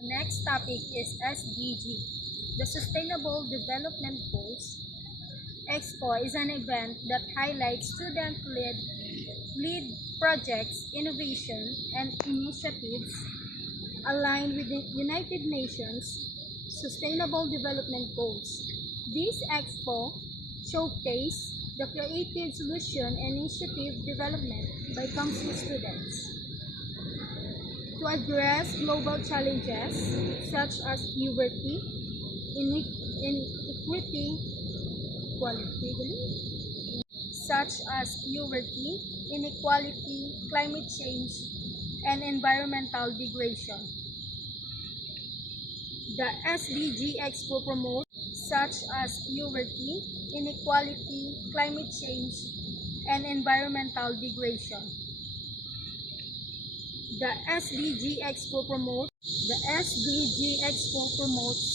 The next topic is SDG, the Sustainable Development Goals. Expo is an event that highlights student-led projects, innovation, and initiatives aligned with the United Nations Sustainable Development Goals. This expo showcases the creative solution and initiative development by council students to address global challenges such as poverty, inequality, climate change, and environmental degradation. The SDG Expo promotes such as poverty, inequality, climate change, and environmental degradation. The SDG Expo promotes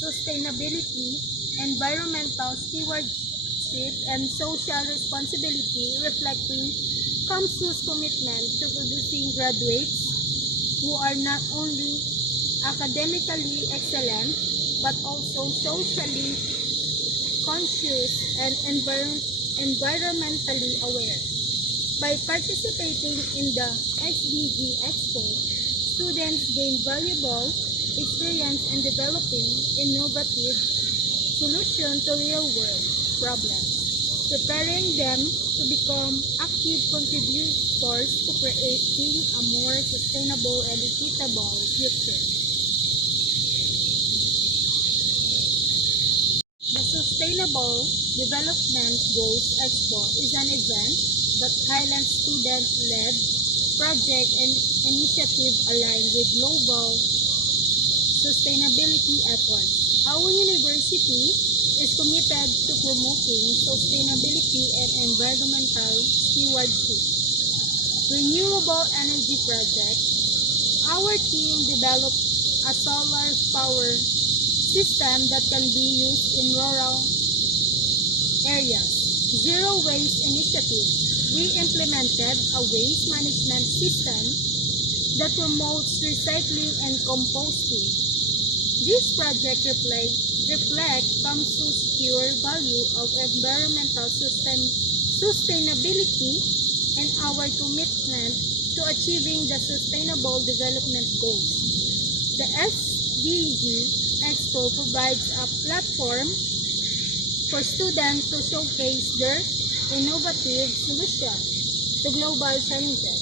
sustainability, environmental stewardship, and social responsibility, reflecting COMSU's commitment to producing graduates who are not only academically excellent but also socially conscious and environmentally aware. By participating in the SDG Expo, students gain valuable experience in developing innovative solutions to real-world problems, preparing them to become active contributors to creating a more sustainable and equitable future. The Sustainable Development Goals Expo is an event that highlights student-led projects and initiatives aligned with global sustainability efforts. Our university is committed to promoting sustainability and environmental stewardship. Renewable energy project. Our team developed a solar power system that can be used in rural areas. Zero waste initiative. We implemented a waste management system that promotes recycling and composting. This project reflects COMSU's core value of environmental sustainability and our commitment to achieving the Sustainable Development Goals. The SDG Expo provides a platform for students to showcase their innovative solutions to global challenges.